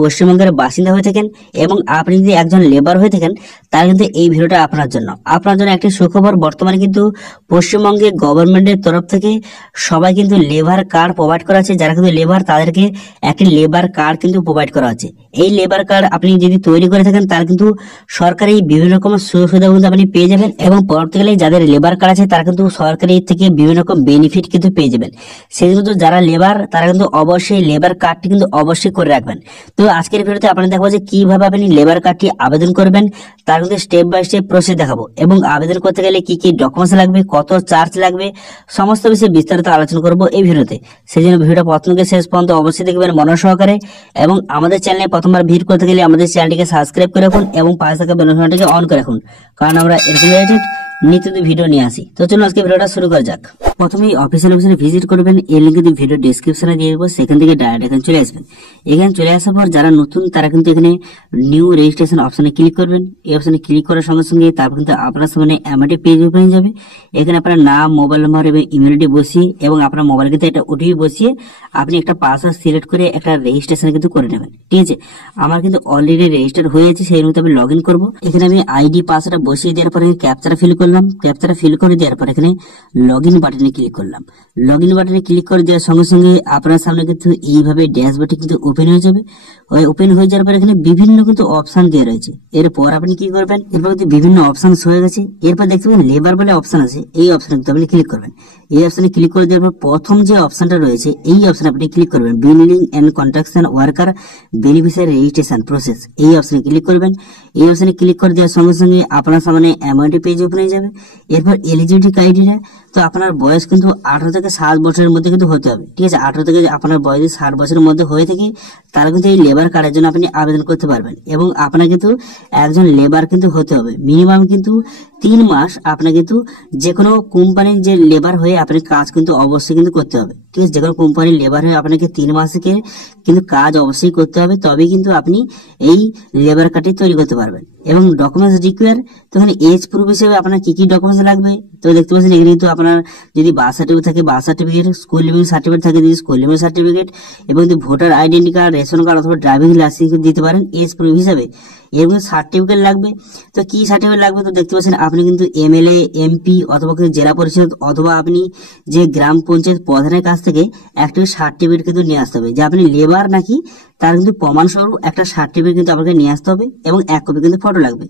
পশ্চিমবঙ্গের বাসিন্দা হয়ে থাকেন এবং আপনি যদি একজন লেবার হয়ে থাকেন, তাহলে কিন্তু এই ভিডিওটা আপনার জন্য একটি সুখবর। বর্তমানে কিন্তু পশ্চিমবঙ্গে গভর্নমেন্টের তরফ থেকে সবাই কিন্তু লেবার কার্ড প্রোভাইড করা আছে। যারা কিন্তু লেবার, তাদেরকে একটি লেবার কার্ড কিন্তু প্রোভাইড করা আছে। এই লেবার কার্ড আপনি যদি তৈরি করে থাকেন, তার কিন্তু সরকারি বিভিন্ন রকম সুযোগ সুবিধা কিন্তু আপনি পেয়ে যাবেন এবং পরবর্তীকালে যাদের লেবার কার্ড আছে তারা কিন্তু সরকারি থেকে বিভিন্ন রকম বেনিফিট কিন্তু পেয়ে যাবেন। সেই জন্য যারা লেবার, তারা কিন্তু অবশ্যই লেবার কার্ডটি কিন্তু অবশ্যই করে রাখবেন। তো আজকের ভিডিওতে আপনাদের দেখাবো যে কিভাবে আপনি লেবার কার্ডটি আবেদন করবেন, তার কিন্তু স্টেপ বাই স্টেপ প্রসেস দেখাবো এবং আবেদন করতে গেলে কি কি ডকুমেন্টস লাগবে, কত চার্জ লাগবে, সমস্ত বিষয়ে বিস্তারিত আলোচনা করব এই ভিডিওতে। সেই জন্য ভিডিওটা প্রথম থেকে শেষ পর্যন্ত অবশ্যই দেখবেন মন সহকারে এবং আমাদের চ্যানেলে প্রথমবার ভিজিট করতে গেলে আমাদের চ্যানেলটিকে সাবস্ক্রাইব করে রাখুন এবং পাশে থাকা বেল আইকনটিকে অন করে রাখুন, কারণ আমরা এরকম রিলেটেড নিত্য ভিডিও নিয়ে আসি। তো চলুন আজকে ভিডিওটা শুরু করা যাক। প্রথমেই অফিসিয়াল ওয়েবসাইটে ভিজিট করবেন, এর লিংক কিন্তু ভিডিও ডেসক্রিপশনে দিয়ে দেবো, সেখান থেকে ডাইরেক্ট এখানে চলে আসবেন। এখানে চলে আসার পর যারা নতুন তারা কিন্তু এখানে নিউ রেজিস্ট্রেশন অপশনে ক্লিক করবেন। এই অপশনে ক্লিক করার সঙ্গে সঙ্গে তারপর কিন্তু আপনার সামনে এমআরটি পেজ ওপেন হয়ে যাবে। এখানে আপনার নাম, মোবাইল নাম্বার এবং ইমেল আইডি বসিয়ে এবং আপনার মোবাইল কিন্তু একটা ওটিপি বসিয়ে আপনি একটা পাসওয়ার্ড সিলেক্ট করে একটা রেজিস্ট্রেশন কিন্তু করে নেবেন। ঠিক আছে, আমার কিন্তু অলরেডি রেজিস্টার হয়ে আছে, সেই মতো আমি লগ ইন করবো। এখানে আমি আইডি পাসওয়ার্ডটা বসিয়ে দেওয়ার পরে ক্যাপচাটা ফিল করলাম। ক্যাপচাটা ফিল করে দেওয়ার পর এখানে লগ ইন বাটনে ক্লিক করলাম। লগ ইন বাটনে ক্লিক করে দেওয়ার সঙ্গে সঙ্গে আপনার সামনে কিন্তু এইভাবে ড্যাশবোর্ডটি কিন্তু ওপেন হয়ে যাবে। ওপেন হয়ে যাওয়ার পর এখানে বিভিন্ন কিন্তু অপশন দেওয়া রয়েছে। এরপর আপনি কি করবেন, এরপর কিন্তু বিভিন্ন অপশন হয়ে গেছে। এরপর দেখতে পাবেন লেবার বলে অপশন আছে, এই অপশনে কিন্তু আপনি ক্লিক করবেন। এই অপশনে ক্লিক করে দেওয়ার পর প্রথম যে অপশনটা রয়েছে এই অপশনে আপনি ক্লিক করবেন, building and construction worker beneficiary registration process, এই অপশনে ক্লিক করবেন। এই অপশনে ক্লিক করে দেওয়ার সঙ্গে সঙ্গে আপনার সামনে এমআরটি পেজ ওপেন হয়ে যাবে। এরপর এলিজিবিলিটি ক্রাইটেরিয়া, তো আপনার বয়স কিন্তু 18 থেকে 60 বছরের মধ্যে কিন্তু হতে হবে। ঠিক আছে, 18 থেকে আপনার বয়স 60 বছরের মধ্যে হয়ে থাকে তাহলে কিন্তু এই লেবার কার্ডের জন্য আপনি আবেদন করতে পারবেন এবং আপনার কিন্তু একজন লেবার কিন্তু হতে হবে। মিনিমাম কিন্তু 3 মাস আপনার কিন্তু যে কোনো কোম্পানির যে লেবার হয়ে আপনি কাজ কিন্তু অবশ্যই কিন্তু করতে হবে। ঠিক আছে, যে কোনো কোম্পানির লেবার হয়ে আপনাকে 3 মাসকে কিন্তু কাজ অবশ্যই করতে হবে, তবে কিন্তু আপনি এই লেবার কার্ডটি তৈরি করতে পারবেন। এবং ডকুমেন্টস রিকোয়ার, তো এখানে এজ প্রুফ হিসেবে আপনার কি কি ডকুমেন্টস লাগবে, তো দেখতে পাচ্ছেন এখানে কিন্তু আপনার যদি বার্থ সার্টিফিকেট থাকে birth certificate, school living certificate থাকে যদি স্কুল লিভিং সার্টিফিকেট, এবং যদি voter identity card, ration card অথবা ড্রাইভিং লাইসেন্স দিতে পারেন এজ প্রুফ হিসাবে। এর মধ্যে সার্টিফিকেট লাগবে, তো কি সার্টিফিকেট লাগবে, তো দেখতে পাচ্ছেন আপনি কিন্তু এমএলএ, এমপি অথবা জেলা পরিষদ অথবা আপনি যে গ্রাম পঞ্চায়েত প্রধানের কাছ থেকে একটা সার্টিফিকেট কিন্তু নিয়ে আসতে হবে যে আপনি লেবার নাকি, তার কিন্তু প্রমাণস্বরূপ একটা সার্টিফিকেট কিন্তু আপনাকে নিয়ে আসতে হবে এবং 1 কপি কিন্তু ফটো লাগবে।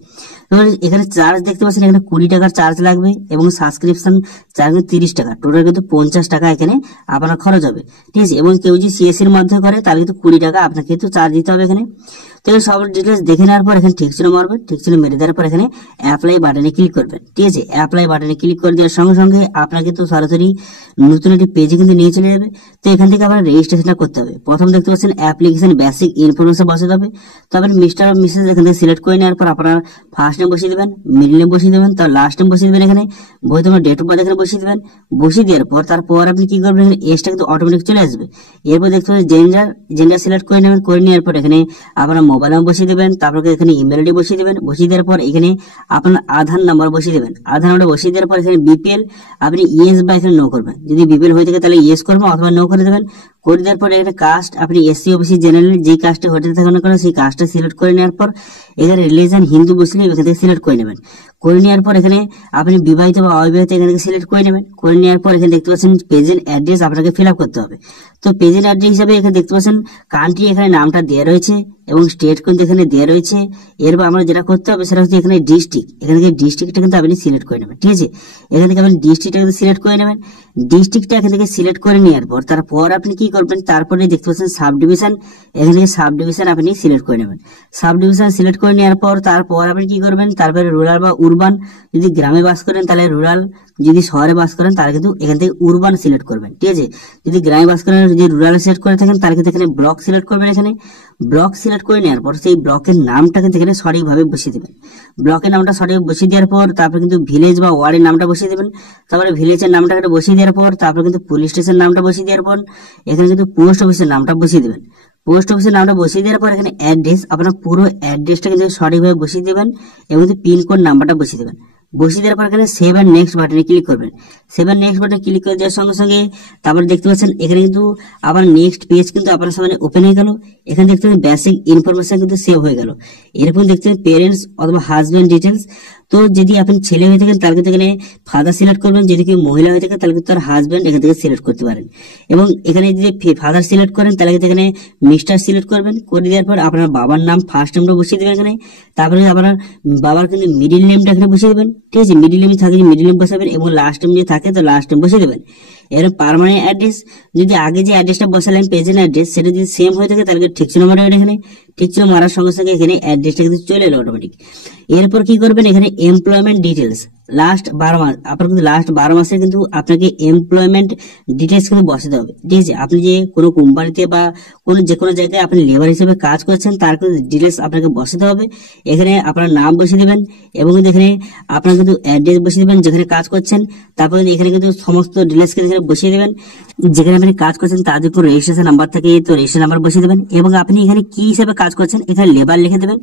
এখানে চার্জ দেখতে পাচ্ছেন এখানে 20 টাকার চার্জ লাগবে এবং সাবস্ক্রিপশন চার্জ 30 টাকা, টোটাল কিন্তু 50 টাকা এখানে আপনার খরচ হবে। ঠিক আছে, এবং কেউ যদি সিএসসি এর মধ্যে করে তাহলে কিন্তু 20 টাকা আপনাকে কিন্তু চার্জ দিতে হবে এখানে। তো সব ডিটেলস দেখে নেওয়ার পর এখানে ঠিক ছিল মারবেন, ঠিক ছিল মেরে দেওয়ার পর এখানে অ্যাপ্লাই বাটনে ক্লিক করবেন। ঠিক আছে, অ্যাপ্লাই বাটনে ক্লিক করে দেওয়ার সঙ্গে সঙ্গে আপনাকে কিন্তু সরাসরি নতুন একটি পেজে কিন্তু নিয়ে চলে যাবে। তো এখান থেকে আপনার রেজিস্ট্রেশনটা করতে হবে। প্রথম দেখতে পাচ্ছেন অ্যাপ্লিকেশন বেসিক ইনফরমেশন বসাতে হবে। তো আপনি মিস্টার আর মিসেস এখান থেকে সিলেক্ট করে নেওয়ার পর আপনার ফার্স্ট নেম বসিয়ে দেবেন, মিডল নেম বসিয়ে দেবেন, তার লাস্ট নেম বসিয়ে দেবেন, এখানে বইতে ডেট অফ বার্থ এখানে বসিয়ে দেবেন। বসিয়ে দেওয়ার পর তারপর আপনি কি করবেন, এখানে এজটা কিন্তু অটোমেটিক চলে আসবে। এরপর দেখতে পাচ্ছেন জেন্ডার সিলেক্ট করে নেবেন। করে নেওয়ার পর এখানে আপনার মোবাইল নাম্বার বসিয়ে দেবেন, তারপর এখানে ইমেল আইডি বসিয়ে দেবেন। বসিয়ে দেওয়ার পর এখানে আপনার আধার নাম্বার বসিয়ে দেবেন। আধার নাম্বার বসিয়ে দেওয়ার পর এখানে বিপিএল আপনি ইয়েস বা এখানে নো করবেন। যদি বিপিএল হয়ে থাকে তাহলে ইয়েস করবেন অথবা নো করে দেবেন। করে দেওয়ার পর এখানে কাস্ট আপনি এসসি ওবিসি জেনারেল যে কাস্টে হোটেল থাকে না কেন সেই কাস্টটা সিলেক্ট করে নেওয়ার পর এখানে রিলিজন হিন্দু মুসলিম এখান থেকে সিলেক্ট করে নেবেন। করে নেওয়ার পর এখানে আপনি বিবাহিত বা অবিবাহিত এখান থেকে সিলেক্ট করে নেবেন। করে নেওয়ার পর এখানে দেখতে পাচ্ছেন প্রেজেন্ট অ্যাড্রেস আপনাকে ফিল আপ করতে হবে। তো প্রেজেন্ট অ্যাড্রেস হিসাবে এখানে দেখতে পাচ্ছেন কান্ট্রি এখানে নামটা দেওয়া রয়েছে এবং স্টেট কিন্তু এখানে দেওয়া রয়েছে। এরপর আমরা যেটা করতে হবে সেটা হচ্ছে এখানে ডিস্ট্রিক্ট, এখান থেকে ডিস্ট্রিক্টটা কিন্তু আপনি সিলেক্ট করে নেবেন। ঠিক আছে, এখান থেকে আপনি ডিস্ট্রিক্টটা কিন্তু সিলেক্ট করে নেবেন। ডিস্ট্রিক্টটা এখান থেকে সিলেক্ট করে নেওয়ার পর তারপর আপনি কি করবেন, তারপরে দেখতে পাচ্ছেন সাব ডিভিশন, এখান থেকে সাব ডিভিশন আপনি সিলেক্ট করে নেবেন। সাব ডিভিশন সিলেক্ট করে নেওয়ার পর তারপর আপনি কি করবেন, তারপরে রুরাল বা উরবান, যদি গ্রামে বাস করেন তাহলে রুরাল, যদি শহরে বাস করেন তাহলে কিন্তু এখান থেকে উরবান সিলেক্ট করবেন। ঠিক আছে, যদি গ্রামে বাস করেন, যদি রুরাল সিলেক্ট করে থাকেন তাহলে কিন্তু এখানে ব্লক সিলেক্ট করবেন। এখানে ব্লক সিলেক্ট করে নেওয়ার পর সেই ব্লকের নামটা কিন্তু এখানে সঠিকভাবে বসিয়ে দেবেন। ব্লকের নামটা সঠিক বসিয়ে দেওয়ার পর তারপর কিন্তু ভিলেজ বা ওয়ার্ডের নামটা বসিয়ে দেবেন। তারপরে ভিলেজের নামটা এখানে বসিয়ে দেওয়ার পর তারপর কিন্তু পুলিশ স্টেশন নামটা বসিয়ে দেওয়ার পর এখানে কিন্তু পোস্ট অফিসের নামটা বসিয়ে দেবেন। পোস্ট অফিসের নামটা বসিয়ে দেওয়ার পর এখানে অ্যাড্রেস আপনার পুরো অ্যাড্রেসটা কিন্তু সঠিকভাবে বসিয়ে দেবেন এবং পিনকোড নাম্বারটা বসিয়ে দেবেন। বসিয়ে দেওয়ার পর এখানে সেভ এন্ড নেক্সট বাটনে ক্লিক করবেন। সেভেন নেক্সট বাটনে ক্লিক করে দেওয়ার সঙ্গে সঙ্গে তারপর দেখতে পাচ্ছেন এখানে কিন্তু আবার নেক্সট পেজ কিন্তু আপনার সামনে ওপেন হয়ে গেল। এখানে দেখতে পাচ্ছেন বেসিক ইনফরমেশন কিন্তু সেভ হয়ে গেল। এরপর দেখতে পাচ্ছেন পেরেন্টস অথবা হাজবেন্ড ডিটেলস। তো যদি আপনি ছেলে হয়ে থাকেন তাহলে কিন্তু এখানে ফাদার সিলেক্ট করবেন, যদি কেউ মহিলা হয়ে থাকে তাহলে কিন্তু তার হাজবেন্ড এখান থেকে সিলেক্ট করতে পারেন। এবং এখানে যদি ফাদার সিলেক্ট করেন তাহলে কিন্তু এখানে মিস্টার সিলেক্ট করবেন। করে দেওয়ার পর আপনার বাবার নাম ফার্স্ট নেমটা বসিয়ে দেবেন এখানে। তারপরে আপনার বাবার কিন্তু মিডিল নেমটা এখানে বসিয়ে দেবেন, ঠিক আছে। মিডিল নেম থাকে মিডিল নেম বসাবেন এবং লাস্ট নেম যদি থাকে তো লাস্ট নেম বসিয়ে দেবেন। এর পার্মানেন্ট অ্যাড্রেস, যদি আগে যে অ্যাড্রেসটা বসালেন প্রেজেন্ট অ্যাড্রেস সেটা যদি সেম হয়ে থাকে তাহলে ঠিক চিহ্ন মারবেন এখানে। ঠিক চিহ্ন মারার সঙ্গে সঙ্গে এখানে অ্যাড্রেসটা কিন্তু চলে এলো অটোমেটিক। এরপর কি করবেন এখানে এমপ্লয়মেন্ট ডিটেলস লাস্ট 12 মাস, আপনার কিন্তু লাস্ট 12 মাসে কিন্তু আপনাকে এমপ্লয়মেন্ট ডিটেলস কিন্তু বসাতে হবে, ঠিক আছে। আপনি যে কোনো কোম্পানিতে বা যে কোনো জায়গায় আপনি লেবার হিসেবে কাজ করছেন তার কিন্তু ডিটেলস আপনাকে বসাতে হবে। এখানে আপনার নাম বসিয়ে দিবেন এবং এখানে আপনার কিন্তু অ্যাড্রেস বসিয়ে দিবেন যেখানে কাজ করছেন। তারপরে এখানে কিন্তু সমস্ত ডিটেলস এখানে বসিয়ে দিবেন। যেখানে আপনি কাজ করছেন তার যদি কোনো রেজিস্ট্রেশন নাম্বার থাকে তো রেজিস্ট্রেশন নাম্বার বসিয়ে দেবেন এবং আপনি এখানে কি হিসেবে কাজ করছেন এখানে লেবার লিখে দেবেন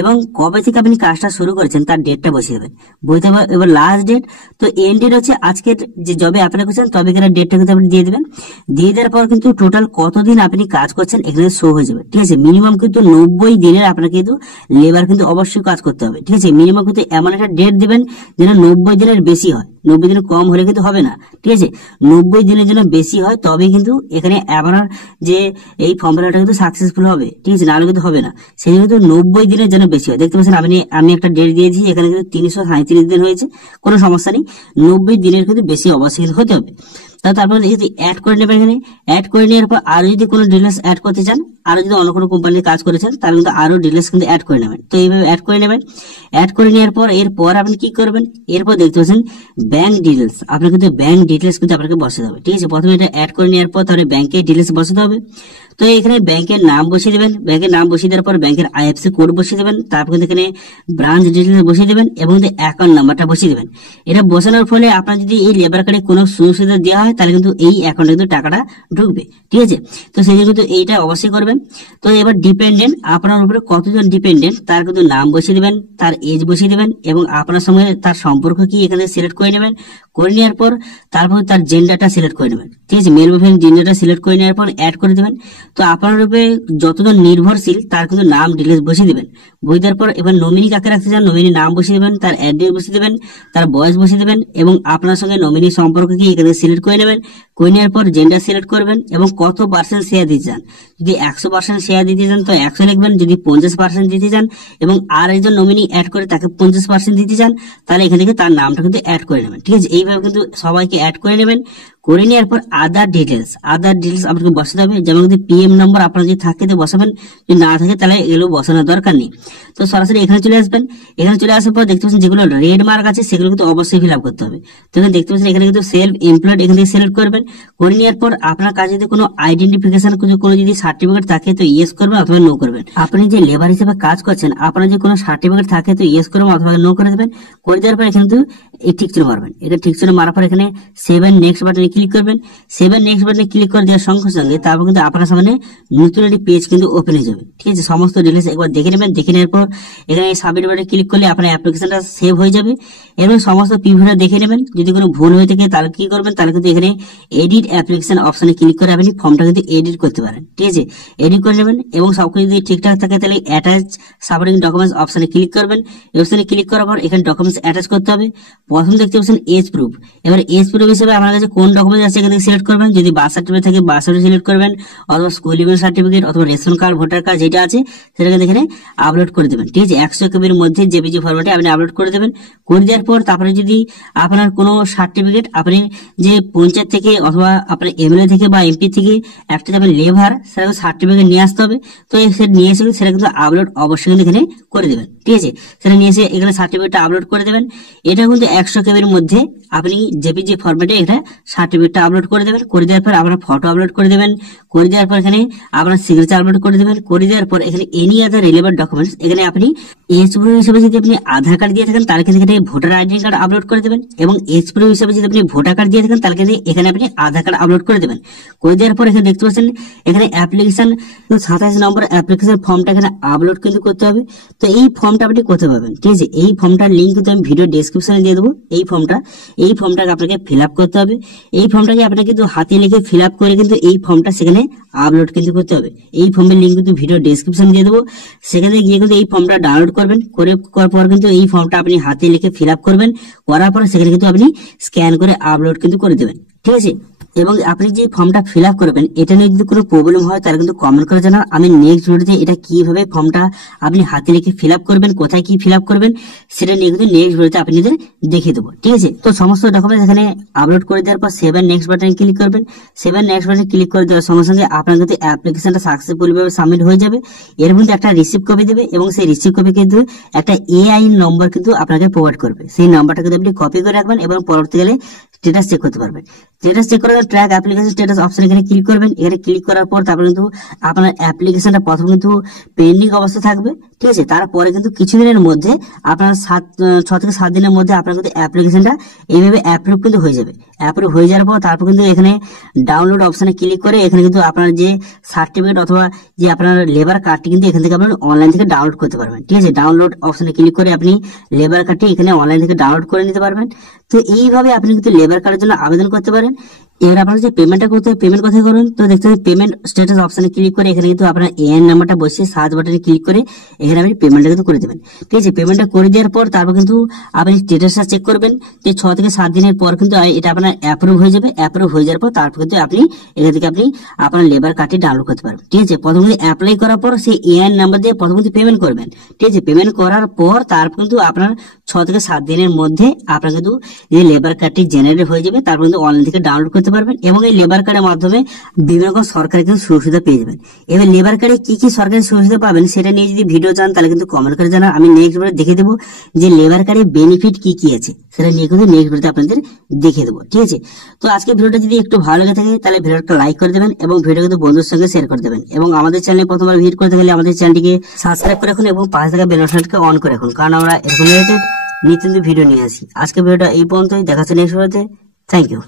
এবং কবে থেকে আপনি কাজটা শুরু করেছেন তার ডেটটা বসিয়ে দেবেন। বুঝতে পারবেন। এবার লাস্ট ডেট, তো এন্ড ডেট হচ্ছে আজকের যে জবে অ্যাপ্লাই করছেন তবে এখানে ডেটটা কিন্তু আপনি দিয়ে দেবেন। দিয়ে দেওয়ার পর কিন্তু টোটাল কতদিন আপনি কাজ করছেন এখানে শো হয়ে যাবে, ঠিক আছে। মিনিমাম কিন্তু 90 দিনের আপনাকে কিন্তু লেবার কিন্তু অবশ্যই কাজ করতে হবে, ঠিক আছে। মিনিমাম কিন্তু এমন একটা ডেট দিবেন যেন 90 দিনের বেশি হয়, 90 দিনের কম হলে কিন্তু হবে না, ঠিক আছে। 90 দিনের জন্য বেশি হয় তবেই কিন্তু এখানে আপনার যে এই ফর্ম ফিলআপটা কিন্তু সাকসেসফুল হবে, ঠিক আছে, নাহলে কিন্তু হবে না। সেই জন্য কিন্তু 90 দিনের জন্য বেশি হয়। দেখতে পাচ্ছেন আমি একটা ডেট দিয়েছি, এখানে কিন্তু 337 দিন হয়েছে, কোনো সমস্যা নেই। 90 দিনের কিন্তু বেশি অবশ্যই হতে হবে। তারপর যদি অ্যাড করে নেবেন এখানে, অ্যাড করে নেওয়ার পর আরো যদি কোনো ডিটেলস অ্যাড করতে চান, আরো যদি অন্য কোনো কোম্পানিতে কাজ করেছেন তাহলে কিন্তু আরো ডিটেলস কিন্তু অ্যাড করে নেবেন। তো এইভাবে অ্যাড করে নেবেন। অ্যাড করে নেওয়ার পর এরপর আপনি কি করবেন, এরপর দেখতে পাচ্ছেন ব্যাংক ডিটেলস। আপনার কিন্তু ব্যাংক ডিটেলস কিন্তু আপনাকে বসাতে হবে, ঠিক আছে। প্রথমে এটা অ্যাড করে নেওয়ার পর তাহলে ব্যাংকের ডিটেলস বসাতে হবে। তো এখানে ব্যাংকের নাম বসিয়ে দেবেন। ব্যাংকের নাম বসিয়ে দেওয়ার পর ব্যাংকের আইএফএসসি কোড বসিয়ে দেবেন। তারপর কিন্তু এখানে ব্রাঞ্চ ডিটেলস বসিয়ে দেবেন এবং অ্যাকাউন্ট নাম্বারটা বসিয়ে দেবেন। এটা বসানোর ফলে আপনার যদি এই লেবার কার্ডে কোনো সুযোগ সুবিধা দেওয়া হয় তাহলে কিন্তু এই অ্যাকাউন্টে কিন্তু টাকাটা ঢুকবে, ঠিক আছে। তো সেই জন্য কিন্তু এইটা অবশ্যই করবেন। তো এবার ডিপেন্ডেন্ট, আপনার উপরে কতজন ডিপেন্ডেন্ট তার কিন্তু নাম বসিয়ে দেবেন, তার এজ বসিয়ে দেবেন এবং আপনার সঙ্গে তার সম্পর্ক কি এখানে সিলেক্ট করে নেবেন। করে নেওয়ার পর তারপর তার জেন্ডারটা সিলেক্ট করে নেবেন, ঠিক আছে। মেল বা ফিমেল জেন্ডারটা সিলেক্ট করে নেওয়ার পর অ্যাড করে দেবেন। তো আপনার উপরে যতজন নির্ভরশীল তার কিন্তু নাম ডিটেলস বসিয়ে দেবেন। বসিয়ে দেওয়ার পর এবার নমিনি কাকে রাখতে চান নমিনি নাম বসিয়ে দেবেন, তার অ্যাড্রেস বসিয়ে দেবেন, তার বয়স বসিয়ে দেবেন এবং আপনার সঙ্গে নমিনি সম্পর্ক কি এখানে সিলেক্ট করে নেবেন। করে নেওয়ার পর জেন্ডার সিলেক্ট করবেন এবং কত পার্সেন্ট শেয়ার দিতে চান। যদি 100% শেয়ার দিতে চান তো 100 লিখবেন, যদি 50% দিতে চান এবং আর একজন নমিনি অ্যাড করে তাকে 50% দিতে চান তাহলে এখান থেকে তার নামটা কিন্তু অ্যাড করে নেবেন, ঠিক আছে। এইভাবে কিন্তু সবাইকে অ্যাড করে নেবেন। করে নেওয়ার পর আদার ডিটেলস আপনাকে বসাতে হবে। যেমন যদি পিএম নম্বর আপনার যদি থাকে তো বসাবেন, যদি না থাকে তাহলে এগুলো বসানোর দরকার নেই। তো সরাসরি এখানে চলে আসবেন। এখানে চলে আসার পর দেখতে পাচ্ছেন যেগুলো রেড মার্ক আছে সেগুলো কিন্তু অবশ্যই ফিল আপ করতে হবে। তো এখানে দেখতে পাচ্ছেন এখানে কিন্তু সেলফ এমপ্লয়েড এখান থেকে সিলেক্ট করবেন। করে নেওয়ার পর আপনার কাছে যদি কোনো আইডেন্টিফিকেশন কোনো যদি সার্টিফিকেট থাকে তো ইয়েস করবেন অথবা নো করবেন। আপনি যে লেবার হিসেবে কাজ করছেন আপনার যে কোনো সার্টিফিকেট থাকে তো ইয়েস করবেন অথবা নো করে দেবেন। করে দেওয়ার পর এখানে কিন্তু এই ঠিক চিহ্ন মারবেন। এটা ঠিক চিহ্ন মারার পর এখানে 7 নেক্সট বাটনে ক্লিক করবেন। 7 নেক্সট বাটনে ক্লিক করে দেওয়ার সঙ্গে সঙ্গে তারপর কিন্তু আপনার সামনে নতুন একটি পেজ কিন্তু ওপেন হয়ে যাবে, ঠিক আছে। সমস্ত ডিটেলস একবার দেখে নেবেন। দেখে নেওয়ার পর এখানে সাবমিট বাটনে ক্লিক করলে আপনার অ্যাপ্লিকেশনটা সেভ হয়ে যাবে এবং সমস্ত প্রিভিউটা দেখে নেবেন। যদি কোনো ভুল হয়ে থাকে তাহলে কি করবেন, তাহলে কিন্তু এখানে এডিট অ্যাপ্লিকেশন অপশনে ক্লিক করে আপনি ফর্মটা কিন্তু এডিট করতে পারেন, ঠিক আছে। এডিট করে নেবেন এবং সবকিছু যদি ঠিকঠাক থাকে তাহলে অ্যাটাচ সাবমিটিং ডকুমেন্টস অপশনে ক্লিক করবেন। এই অপশনে ক্লিক করার পর এখানে ডকুমেন্টস অ্যাটাচ করতে হবে। প্রথম দেখতে পাচ্ছেন এজ প্রুফ। এবার এজ প্রুফ হিসেবে আপনার কাছে কোন ডকুমেন্ট আছে এখান থেকে সিলেক্ট করবেন। যদি বার্থ সার্টিফিকেট থাকে বার্থ সার্টিফিকেট সিলেক্ট করবেন অথবা স্কুল লিভিং সার্টিফিকেট অথবা রেশন কার্ড ভোটার কার্ড যেটা আছে সেটাকে এখানে আপলোড করে দেবেন, ঠিক আছে। 100 কেবির মধ্যে জেপিজি ফরম্যাটে আপনি আপলোড করে দেবেন। করে দেওয়ার পর তারপরে যদি আপনার কোনো সার্টিফিকেট আপনি যে পঞ্চায়েত থেকে অথবা আপনার এমএলএ থেকে বা এমপি থেকে একটা যাবেন লেবার সেটা সার্টিফিকেট নিয়ে আসতে হবে। তো সেটা নিয়ে এসে সেটা কিন্তু আপলোড অবশ্যই কিন্তু এখানে করে দেবেন, ঠিক আছে। সেটা নিয়ে এসে এখানে সার্টিফিকেটটা আপলোড করে দেবেন। এটা কিন্তু 100 কেবির মধ্যে আপনি জেপিজি ফরম্যাটে এটা সার্টিফিকেট সার্টিফিকেটটা আপলোড করে দেবেন। করে দেওয়ার পর আপনার ফটো আপলোড করে দেবেন। করে দেওয়ার পর এখানে আপনার সিগনেচার আপলোড করে দেবেন। করে দেওয়ার পর এখানে এনি আদার রিলেভেন্ট ডকুমেন্টস, এখানে আপনি এজ প্রুফ হিসেবে যদি আপনি আধার কার্ড দিয়ে থাকেন তাহলে কিন্তু এখানে ভোটার আইডেন্টি কার্ড আপলোড করে দেবেন, এবং এজ প্রুফ হিসেবে যদি আপনি ভোটার কার্ড দিয়ে থাকেন তাহলে কিন্তু এখানে আপনি আধার কার্ড আপলোড করে দেবেন। করে দেওয়ার পর এখানে দেখতে পাচ্ছেন এখানে অ্যাপ্লিকেশন 27 নম্বর অ্যাপ্লিকেশন ফর্মটা এখানে আপলোড কিন্তু করতে হবে। তো এই ফর্মটা আপনি করতে পারবেন, ঠিক আছে। এই ফর্মটার লিঙ্ক কিন্তু আমি ভিডিও ডেসক্রিপশনে দিয়ে দেবো। এই ফর্মটাকে আপনাকে ফিল আপ করতে হবে। এই ফর্মটাকে আপনাকে কিন্তু হাতে লিখে ফিল আপ করে কিন্তু এই ফর্মটা সেখানে আপলোড কিন্তু করতে হবে। এই ফর্মের লিঙ্ক কিন্তু ভিডিও ডেসক্রিপশনে দিয়ে দেবো। সেখানে গিয়ে কিন্তু এই ফর্মটা ডাউনলোড করবেন। করার পর কিন্তু এই ফর্মটা আপনি হাতে লিখে ফিল আপ করবেন। করার পর সেখানে কিন্তু আপনি স্ক্যান করে আপলোড কিন্তু করে দেবেন, ঠিক আছে। এবং আপনি যে ফর্মটা ফিল আপ করবেন এটা নিয়ে যদি কোনো প্রবলেম হয় তাহলে কিন্তু কমেন্ট করে জানান। আমি নেক্সট ভিডিওতে এটা কিভাবে ফর্মটা আপনি হাতে লিখে ফিল আপ করবেন, কোথায় কি ফিল আপ করবেন সেটা নিয়ে কিন্তু নেক্সট ভিডিওতে আপনাদের দেখিয়ে দেবো, ঠিক আছে। তো সমস্ত ডকুমেন্টস এখানে আপলোড করে দেওয়ার পর সেভ এন্ড নেক্সট বাটনে ক্লিক করবেন। সেভ এন্ড নেক্সট বাটনে ক্লিক করে দেওয়ার সঙ্গে সঙ্গে আপনার কিন্তু অ্যাপ্লিকেশনটা সাকসেসফুল ভাবে সাবমিট হয়ে যাবে। এর মধ্যে একটা রিসিভ কপি দেবে এবং সেই রিসিভ কপি কিন্তু একটা এআই নম্বর কিন্তু আপনাকে প্রোভাইড করবে। সেই নাম্বারটা কিন্তু আপনি কপি করে রাখবেন এবং পরবর্তীকালে স্ট্যাটাস চেক করতে পারবেন। স্ট্যাটাস চেক করার ট্র্যাক অ্যাপ্লিকেশন স্ট্যাটাস অপশন এখানে ক্লিক করবেন। এখানে ক্লিক করার পর তারপরে কিন্তু আপনার অ্যাপ্লিকেশনটা প্রথম কিন্তু পেন্ডিং অবস্থা থাকবে, ঠিক আছে। তারপরে কিন্তু কিছুদিনের মধ্যে আপনার 6 থেকে 7 দিনের মধ্যে আপনার কিন্তু অ্যাপ্লিকেশনটা এইভাবে অ্যাপ্রুভ কিন্তু হয়ে যাবে। অ্যাপ্রুভ হয়ে যাওয়ার পর তারপর কিন্তু এখানে ডাউনলোড অপশনে ক্লিক করে এখানে কিন্তু আপনার যে সার্টিফিকেট অথবা যে আপনার লেবার কার্ডটি কিন্তু এখান থেকে আপনার অনলাইন থেকে ডাউনলোড করতে পারবেন, ঠিক আছে। ডাউনলোড অপশনে ক্লিক করে আপনি লেবার কার্ডটি এখানে অনলাইন থেকে ডাউনলোড করে নিতে পারবেন। তো এইভাবে আপনি কিন্তু লেবার কার্ডের জন্য আবেদন করতে পারেন। এবার আপনার যে পেমেন্টটা করতে হবে, পেমেন্ট কোথায় করবেন? তো দেখতে পাবেন পেমেন্ট স্ট্যাটাস অপশনে ক্লিক করে এখানে কিন্তু আপনার এএন নাম্বারটা বসিয়ে সার্চ বাটনে ক্লিক করে এখানে আপনি পেমেন্টটা কিন্তু করে দেবেন, ঠিক আছে। পেমেন্টটা করে দেওয়ার পর তারপর কিন্তু আপনি স্ট্যাটাসটা চেক করবেন যে 6 থেকে 7 দিনের পর কিন্তু এটা আপনার অ্যাপ্রুভ হয়ে যাবে। অ্যাপ্রুভ হয়ে যাওয়ার পর তারপর কিন্তু আপনি এখান থেকে আপনি আপনার লেবার কার্ডটি ডাউনলোড করতে পারবেন, ঠিক আছে। প্রথম কিন্তু অ্যাপ্লাই করার পর সেই এএন নাম্বার দিয়ে প্রথম কিন্তু পেমেন্ট করবেন, ঠিক আছে। পেমেন্ট করার পর তারপর কিন্তু আপনার 6 থেকে 7 দিনের মধ্যে আপনার কিন্তু যে লেবার কার্ডটি জেনারেট হয়ে যাবে। তারপর কিন্তু অনলাইন থেকে ডাউনলোড করতে পারবেন এবং এই লেবার কার্ডের মাধ্যমে বিভিন্ন রকম সরকারি কিন্তু সুবিধা পেয়ে যাবেন। এবার লেবার কার্ডে কি কি সরকারি সুবিধা পাবেন সেটা নিয়ে যদি ভিডিও চান তাহলে কিন্তু কমেন্ট করে জানান। আমি নেক্সট ভিডিও দেখে দেবো যে লেবার কার্ডে বেনিফিট কি কি আছে সেটা নিয়ে কিন্তু নেক্সট ভিডিওতে আপনাদের দেখিয়ে দেবো, ঠিক আছে। তো আজকে ভিডিওটা যদি একটু ভালো লেগে থাকে তাহলে ভিডিওটা লাইক করে দেবেন এবং ভিডিও কিন্তু বন্ধুদের সঙ্গে শেয়ার করে দেবেন। এবং আমাদের চ্যানেলে প্রথমবার ভিজিট করতে গেলে আমাদের চ্যানেলটিকে সাবস্ক্রাইব করে রাখুন এবং পাশে থাকা বেল আইকনটিকে অন করে রাখুন, কারণ আমরা এরকম রিলেটেড নিত্য ভিডিও নিয়ে আসি। আজকে ভিডিওটা এই পর্যন্তই, দেখা হচ্ছে নেক্সট ভিডিওতে। Thank you.